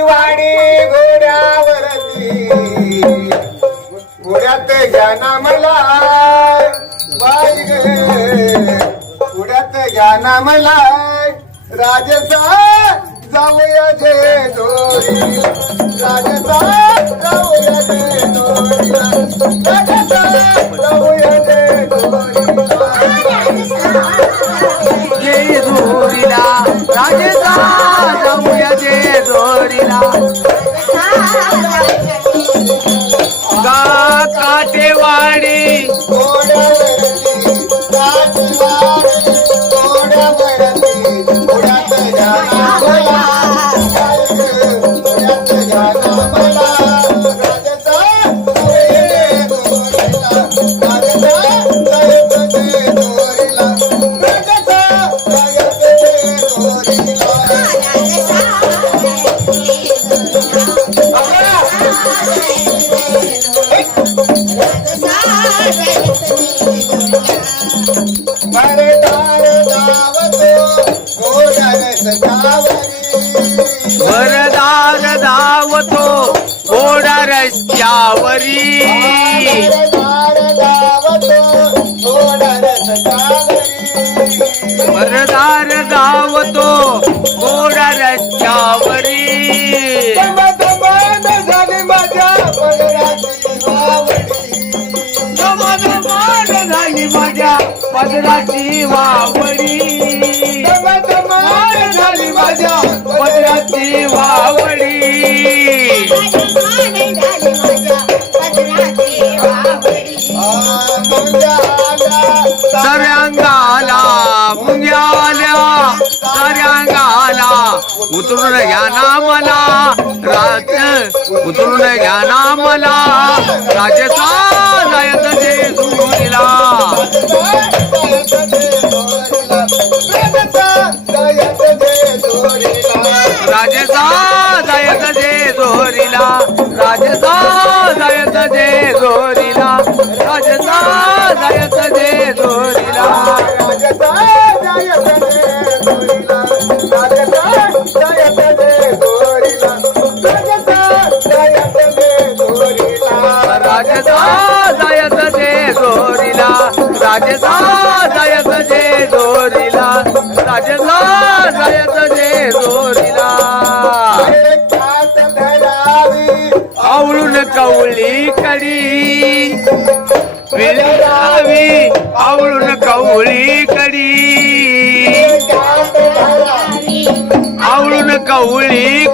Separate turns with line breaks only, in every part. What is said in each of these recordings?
वाडी घोड्यावरती. पुण्यात घ्या ना मला बाई गे घ्या ना मला राजसा जाऊया जे दोरी राजसा जाऊया जे
गा काटेवाडी वरदार धावतो घोडा रस्त्यावरी वरदार धावतो घोडा रस्त्यावरी झाली माझ्या पदराची वावडी माझ्या पदराची वावडी. सर्यांगाला मुंग्याल्या सर्यांगाला उतरून घ्या ना मला राज उतरून घ्या ना मला राजसा जायचं जे सुरीला राजसा जायचं जे जोरीला राजसा जायचं जे जोरीला आवळून कवळी कडी. विळावी आवळून कवळी कडी. आवळून कवळी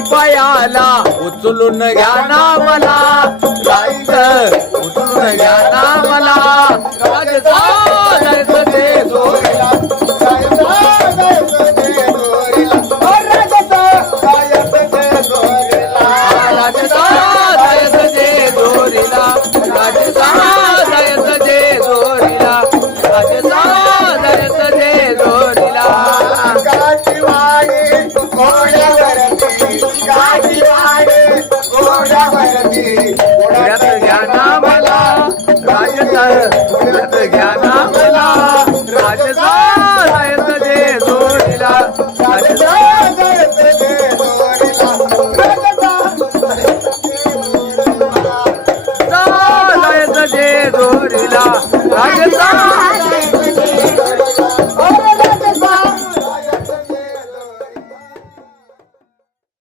पायाला
उचलून घ्या ना मला ज्ञानामला राज